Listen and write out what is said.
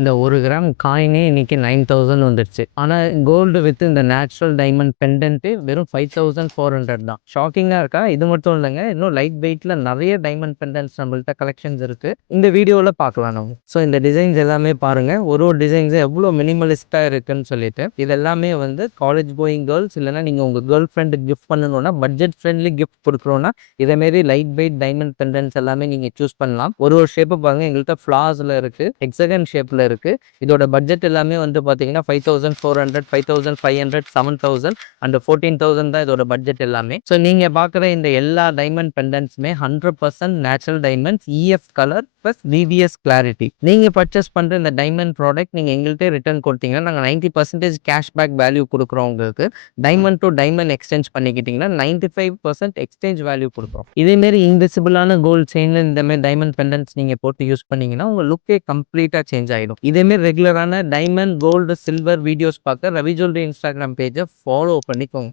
இந்த 1 கிராம் காயினே இன்னைக்கு 9000 வந்துருச்சு. ஆனா கோல்டு வித் இந்த நேச்சுரல் டைமண்ட் பெண்டன்ட் வெறும் 5400 தான். ஷாக்கிங்கா இருக்கா? இது மட்டும் இல்லைங்க, இன்னும் லைட் வெயிட்ல நிறைய டைமண்ட் பெண்டன்ட்ஸ் நம்மள்ட்ட கலெக்ஷன்ஸ் இருக்கு. இந்த வீடியோல பார்க்கலாம் நம்ம. ஸோ இந்த டிசைன்ஸ் எல்லாமே பாருங்க, ஒரு டிசைன்ஸ் எவ்வளோ மினிமலிஸ்டா இருக்குன்னு சொல்லிட்டு. இது எல்லாமே வந்து காலேஜ் கோயிங் கேர்ள்ஸ் இல்லைன்னா நீங்க உங்க கேர்ள் ஃப்ரெண்டுக்கு கிஃப்ட் பண்ணணும்னா, பட்ஜெட் ஃப்ரெண்ட்லி கிஃப்ட் கொடுக்குறோம்னா இதே மாரி லைட் வெயிட் டைமண்ட் பெண்டன்ட்ஸ் எல்லாமே நீங்க சூஸ் பண்ணலாம். ஒரு ஷேப்பு பாருங்க, எங்கள்கிட்ட ஃபிளார்ஸ்ல இருக்கு, ஹெக்ஸகன் ஷேப்ல இருக்கு. இதோட பட்ஜெட் எல்லாமே வந்து பார்த்தீங்கன்னா 5400, 5500, 7000 அண்ட் 14000 தான் இதோட பட்ஜெட் எல்லாமே. ஸோ நீங்க பார்க்குற இந்த எல்லா டைமண்ட் பெண்டன்ட்ஸுமே 100% natural diamonds, EF colour plus VVS clarity. நீங்க பர்ச்சேஸ் பண்ற இந்த டைமண்ட் ப்ராடக்ட் நீங்க எங்கள்கிட்ட ரிட்டர்ன் கொடுத்தீங்கன்னா நாங்கள் 90% கேஷ்பேக் வேல்யூ கொடுக்குறோம் உங்களுக்கு. டைமண்ட் டு டைமண்ட் எக்ஸ்சேஞ்ச் பண்ணிக்கிட்டீங்கன்னா 95% எக்ஸ்சேஞ்ச் வேல்யூ கொடுக்குறோம். இதேமாரி இன்விசிபிளான கோல்ட் செயின் இந்த மாதிரி டைமண்ட் பெண்டன்ட்ஸ் நீங்க போட்டு யூஸ் பண்ணீங்கன்னா உங்க லுக்கே கம்ப்ளீட்டா சேஞ்ச் ஆயிடும். இதேமாரி ரெகுலரான டைமண்ட், கோல்டு, சில்வர் வீடியோஸ் பார்க்க ரவி ஜுவல்லரி இன்ஸ்டாகிராம் பேஜை ஃபாலோ பண்ணிக்கோங்க.